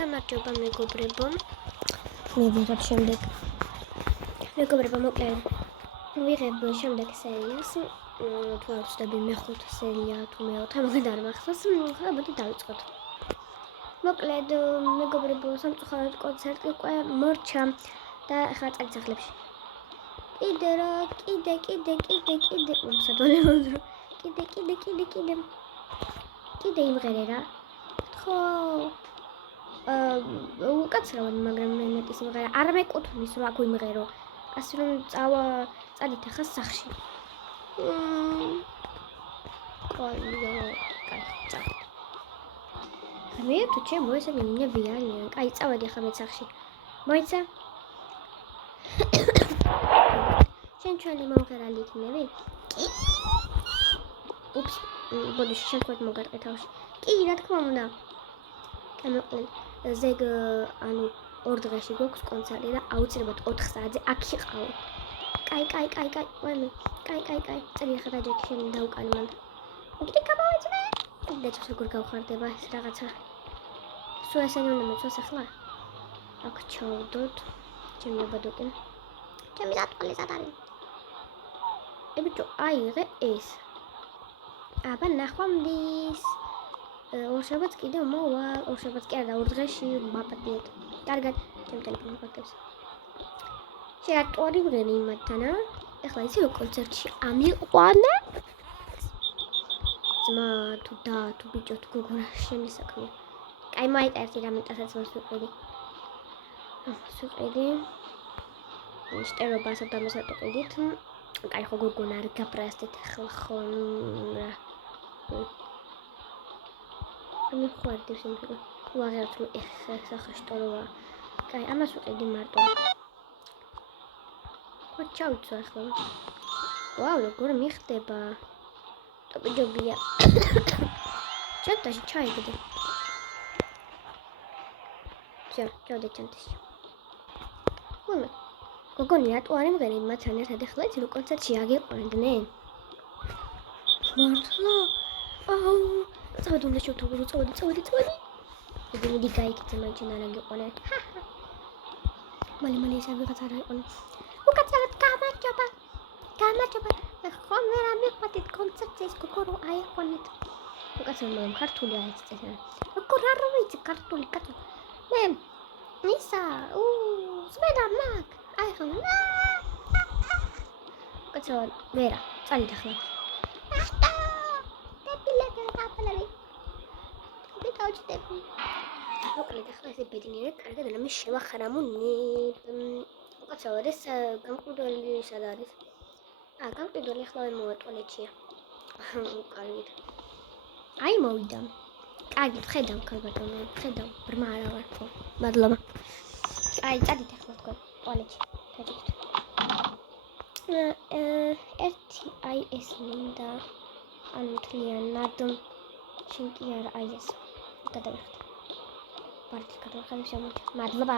გამარჯობა მეგობრებო. მე ვიღებ შემდეგ. მეგობრებო, მოკლედ ვიღებ შემდეგ სერიას. თუ არ ვწდები მეხუთე სერია თუ მეოთხე, მაგით არ მახსოვს. ხა მოდი დავიწყოთ. მოკლედ მეგობრებო, სამწუხაროდ კონცერტი უკვე მორჩა და ახლა წარიწახლებში. კიდე რა, კიდე. უსადვალებელო. კიდე იმღერე რა. ხო. უკაცრავად, მაგრამ მე მეტი სიმღერა არ მეკუთვნის რა აქ ვიმღერო. ასე რომ წადით ახლა სახში. კაი. მე თუ ჩემო ესე მინები არიან. კაი, წავედი ახლა მე სახში. მოიცა? შენ ჩვენი მომღერალი იქნები? კი. უფს, ბოდიში შენ თქვენ მოგარტყე თავში. კი, რა თქმა უნდა. მოკლედ ზეგ ანუ 2 დღეში გვაქვს კონცერტი და აუცილებლად 4 საათზე აქ იყავ. კაი. ვაიმე. კაი. წელი ახლა დაჯექი შენ დაუკანი მან. კიდე გამოვეწმე. დეჭვს როგორ გავხარდება ეს რაღაცა. სულ ესენი უნდა მეცოს ახლა. აქ ჩავდოთ. ჩემი აბადოკი. ჩემი დატყალი სად არის? ბიჭო, აიღე ეს. აბა ნახვამდის. ორშაბათს კიდევ მოვალ. ორშაბათს კი არა, 2 დღეში მაპატიეთ. კარგად, ჩემ ტელეფონს ვაკეთებ. შეატყვარი ვღენი იმათთან, ა? ეხლა იცი რომ კონცერტში ამიყვანა? ძმა თუ ბიჭო თუ გოგო რა შენი საქმე. კაი, მაიტა ერთი რამეტასაც ვიყიდი. შტერობას ამასად ვიყიდით. კაი, ხო გოგონა არ გაფრასდეთ ახლა ხო. მე ხვარდებს იმხო. ვაღერთ რომ ეხა სახაშტოროა. კაი, ამას ვიყიდი მარტო. ხო ჩავიცო ახლა. ვაუ, როგორ მიხდება. ტოპიჯობია. ჩანტაში ჩაიგდე. ჩავდე ჩანტაში. ვაიმე. გოგონი რატო არ იმღერი მათთან ერთად ახლა იცი რომ კონცერტში აგიყვანდნენ? მართლა? აუ, წავედი უნდა შევთხოვო, წავედი. მიდი გაიქცე მაინც არ აგიყვანენ. მალე ეს ვიღაც არ აიყვანა. უკაცრავად გამარჯობა. ხომ ვერ ამიყვანეთ კონცერტზე ის გოგო რო აიყვანეთ. უკაცრავად ქართული არის წესა. როგორ არ ვიცი ქართული კაცო. მე ისა, სმედა მაგ. აიხონა. უკაცრავად ვერა, წალით ახლა. მოკლედ ახლა ესე ბედნიერად კარგად რამე შევახარამუნი. უკაცრავად ეს გამყიდველი სად არის? გამყიდველი ახლა მოვა ტუალეტშია. კარგით. აი მოვიდა. კარგით, ხედავ ქალბატონო, ხედავ. ბრმა არა ვარ ხო. მადლობა. აი, წადით ახლა თქვენ ტუალეტში. დაჭიქით. ერთი აი ეს მინდა. ანუ თლიანად. შენ კი არა აი ეს. გადავიხდი. პარტი გადავხდი შემოჭ. მადლობა.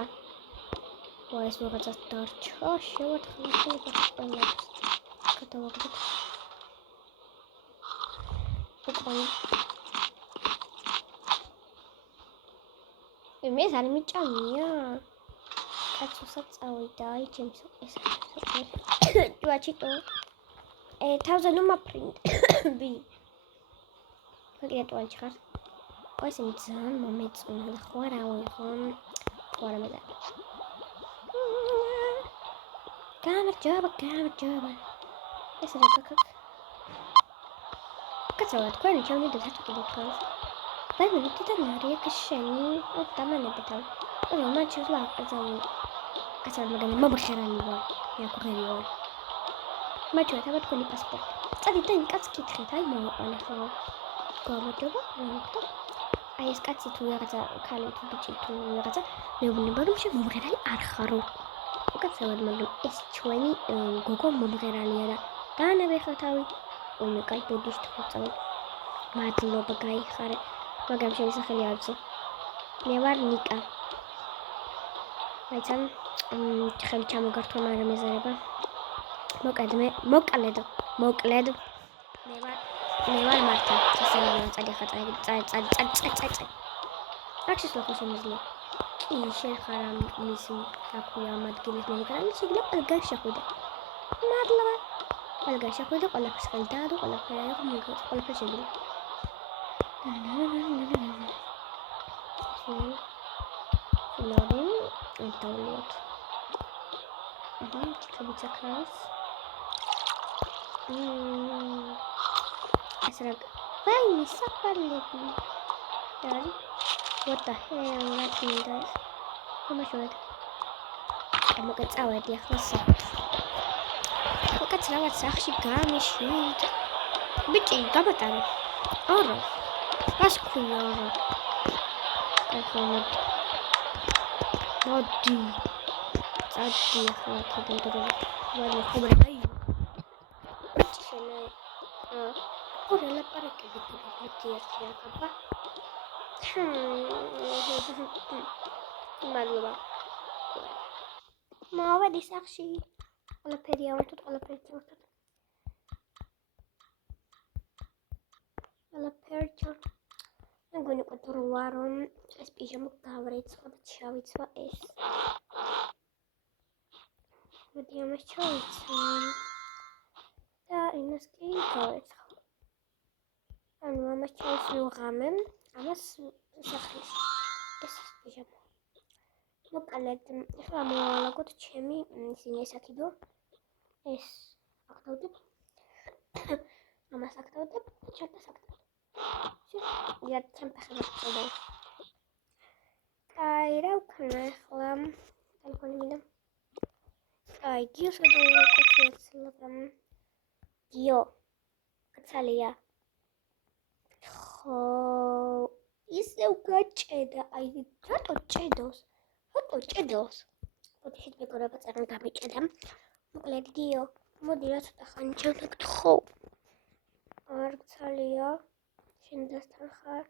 ეს ვიღაცას დარჩა, შევარდხილე ყველას. გადავაგდოთ. უკმანი. მე არ მიჭამია. კაცოსაც წავიდა, აი ჩემს ეს. ჯუაჩიტო. თავზე ნუ მაფრინდი. ფაგია ტუალეტში ხარ? ეს ძალიან მომეწონა ხო არა ხო არა მე გამარჯობა ეს რა კაცო თქვენ ჩემი დათაკიდეთ ხო ბაი თვითონ ნარია ქშენი დამანებთ რა მაჩვლა აკაცავი კაცო მაგალითად მომხერალი ვარ მეყრელი ვარ მაჩვლა თავად თქვენი პასპორტი წადით და იმ კაცს კითხეთ აი მოვაყოლე ხო გამარჯობა აი ეს კაცი თუ რაღაცა ქალი თუ ბიჭი თუ რაღაცა მეუბნება რომ შენ მომღერალი არ ხარო უკაცრავად მაგრამ ეს ჩვენი გოგო მომღერალია და განავე ხა თავი მე კაი ბოდიშ თხოვწავ მადლობა გაიხარე მაგრამ შენი სახელი არ ვიცი მე ვარ ნიკა აიცან ხელი ჩამოგართვა მაგრამ ეზარება მოკლედ მე ვარ მართა სასწავლო წადი ხა წადი აქ შესვლა ხო შემიძლია კი შენ ხარ მის საქმე ამ ადგილის მომგრალი შეიძლება ყველგან შეხვიდე მადლობა ყველგან შეხვიდე ყველაფერს ხელი დაადო ყველაფერი აიღო მეგობრებო ყველაფერი შეგვიძლია ლოდი დავლიოთ ჩიქები წაქრავს ეს რა ვაი საფარლები დარი what the hell what is this მომაშორეთ მოკე წავედი ახლა უკაც რაღაც სახში გამიშვიდ ბიჭი გაბატარე არა რას ქვია არა ახლა მოდი წადი ახლა ქობოდრო ვარ ხობრე აი ბიჭი შენა ორა ლაპარაკები გიგვიდი ერთია კაბა მადლობა მოვედი სახში ყველაფერი ავართოთ ყველაფერი წავართოთ ყველაფერი მეგონი ყოთროა რომ ეს პიჟამა გავრეცხო და ჩავიცვა ეს მოდი ამას ჩავიცვა და იმას კი გავეცხო ანუ ამას ჩავიცვა ღამე ამას სახლის ეს პიჟამა მოკალეთ ახლა მოვალაგოთ ჩემი ისინი ესაკიდო ეს აკდავდებ ამას აკდავდებ ჩატა საკდავ я темпახება წოდე აი რა ვქნა ახლა ტელეფონი მინდა აი გიოს გადავაკეთებ გიო კაცალია ხო ისე უკაჭედა აი რატო ჭედოს ოთი მეგობრებო წაგან გამიჭედა მოკლედ გიო მოდი რა ცოტა ხანი ჩავთქ ხო არ გცალია შენ დასთან ხარ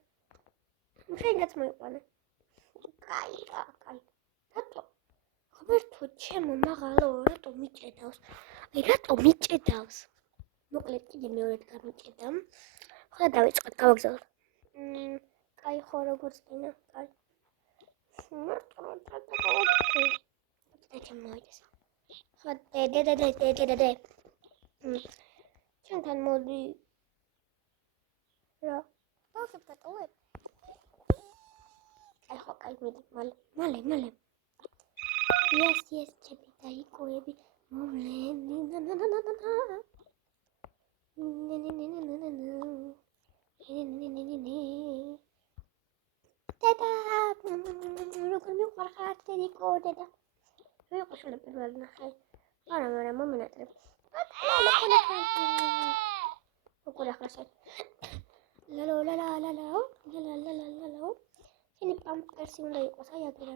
შენაც მოიყვანე კაი რატო ხმერთო ჩემო მაღალო რატო მიჭედავს აი რატო მიჭედავს მოკლედ კიდე მეორედ გამიჭედა ხოდა დავიწყოთ გავაგზავნოთ კაი ხო როგორც გინდა კაი დე ჩვენთან მოდი რა დავსებ გატოვებ აი ხო კაი მიდი მალე yes ჩემი დაიკოები მომლენი დედა როგორ მიყვარხარ დედიკო დედა ვიყო შენ პირველ ნახე არა მომენატრებ როგორ ახლა ლალო შენი პამპერსი უნდა იყოს აი აგერ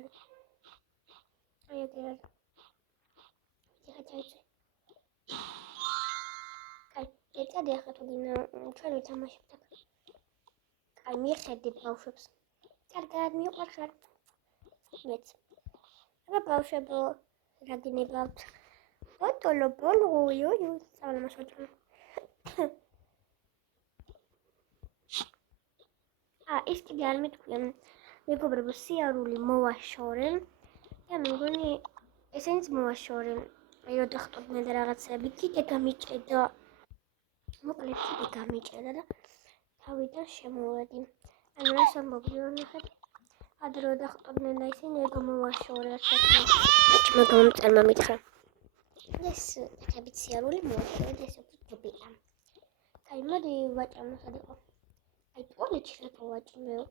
ჩაიცე კაი ეცადე ახლა თუ გინდა ჩვენ ვითამაშებთ აქ კაი მიხედი ბავშვებს კარგად მიყვარხარ მეც აბა ბავშვებო რა გინებავთ ბოლო სწავლამას ვაჭრობ ის კიდე არ მეთქვია მეგობრებო სიარული მოვაშორე და მეგონი ესენიც მოვაშორე აი რა დახტობდნენ და რაღაცები კიდე გამიჭედა მოკლედ კიდე გამიჭედა და თავიდან შემოვედი ანუ ეს ამბობდი რომ ნახეთ ადრე დახტობდნენ და ისინი ეგ მოვაშორე მეგობრებო მითხრა ეს ეხები სიარული მოვაშორე და ეს უბრალოდ კაი მოდი ვაჭამო სად იყო აი ტუალეტში რატო ვაჭმეო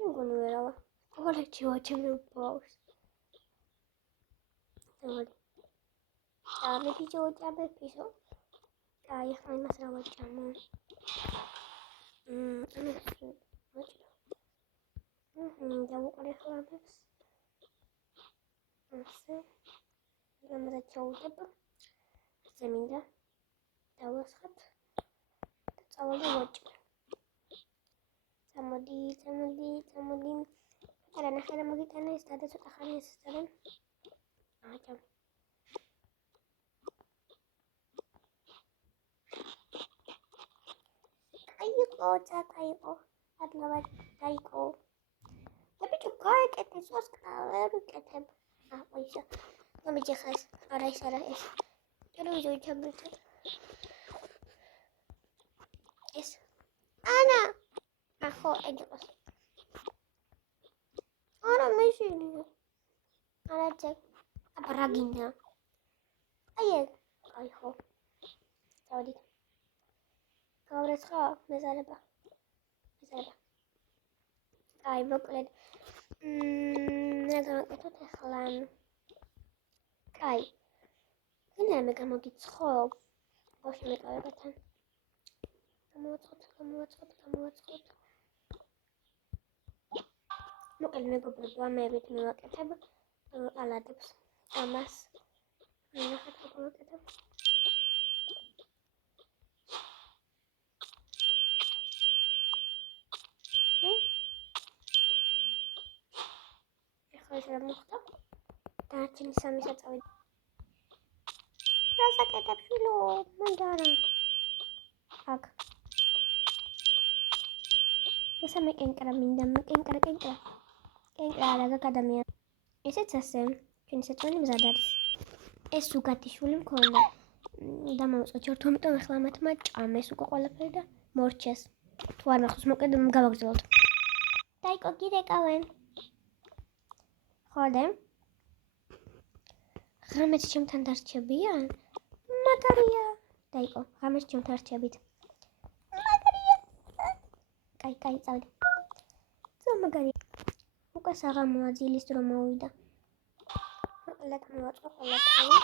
მეგონი ვერავა ტუალეტში ვაჭმეო ბავშვს მე პიჟო ვაჭამე პიჟო კაი ახლა იმას რა ვაჭამო დავუყარე ხლაბებს ასე გამრა ჩაუდებ ესე მინდა დავასხათ და წავალ ვაჭმე წამოდი არა ნახე მოგიტანა ეს და ცოტა ხანი ეს წავენ აჭამ აიო წაკაიო ადლავად დაიკო და ბიჭო გაიკე ვიკეთებ, სოსკა ვიკეთებ. აყვისა. მომიჯახეს. არა ის არა ეს. ტელევიზორი ჩაგვრიტეთ. ეს. ანა. ახო, ეგოს. არა მეშინია. არა ძე. აბა რა გინდა? აი ეგ. აი ხო. დავდით. გავრეც ხო? მეზარება. აი მოკლედ. რა გავაკეთოთ ახლა? აი. ვინმე მე გამოგიცხო? ბავშვი მეკავებათან. გამოვაწყოთ. მოკლედ მეგობრებო, ამებით მივაკეთებ ალადებს. ამას ნახეთ გავაკეთებ. ეხლა ეს რა მოხდა? დანარჩენი სამი საწავი. რა საკეთებ შვილო? მანდარა. აქ. ესამე კენკრა მინდა, კენკრა. კენკრა რა გადამია. ესეც ასე, ჩვენი საჭმელი მზად არის. ეს უგათიშვილი მქონდა. დამავიწყოთ ჯერ თუმეტო ახლა მათმა ჭამეს უკვე ყველაფერი და მორჩეს. თუ არ მახსოვს მოკლედ გავაგრძელოთ. დაიკო გირეკავენ. ხოდე. ღამეც ჩემთან დარჩებიან? მაგარია. დაიკო, ღამეც ჩემთან რჩებით. მაგარია. კაი, წავდი. ძო მაგარია. უკვე საღამოა, ძილის დრო მოვიდა. მოკლედ მივაწყო ყველაფერი.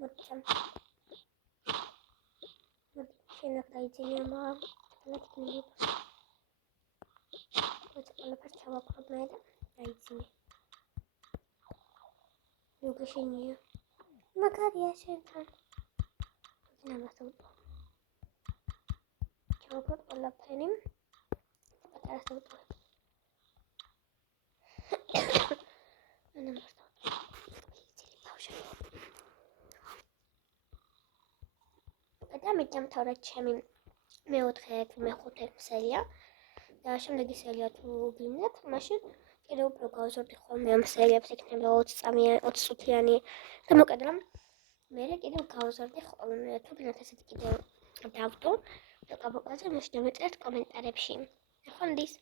მოწამ. შენ აქ დაიძინე მაგრამ ყველაფერი ყველაფერს ჩავაპყრობ მე და დაიძინე. მოგეშინია. მაგარია შენთან. ნამასაუბრ. ჩავაპყრობ ყველაფერი. პატარა საუბრ. და დამთავრდა ჩემი მეოთხე, მეხუთე სერია და შემდეგი სერია თუ გინდათ, მაშინ კიდევ უფრო გავაზრდი ხოლმე ამ სერიებს, იქნება 20 წამიანი, 20 წუთიანი და მოკლედ რომ მე კიდევ გავაზრდი ხოლმე, თუ გინდათ ესეთი კიდევ დავტო და კაბოკაზე მაშინ მეწერთ კომენტარებში. ახონდის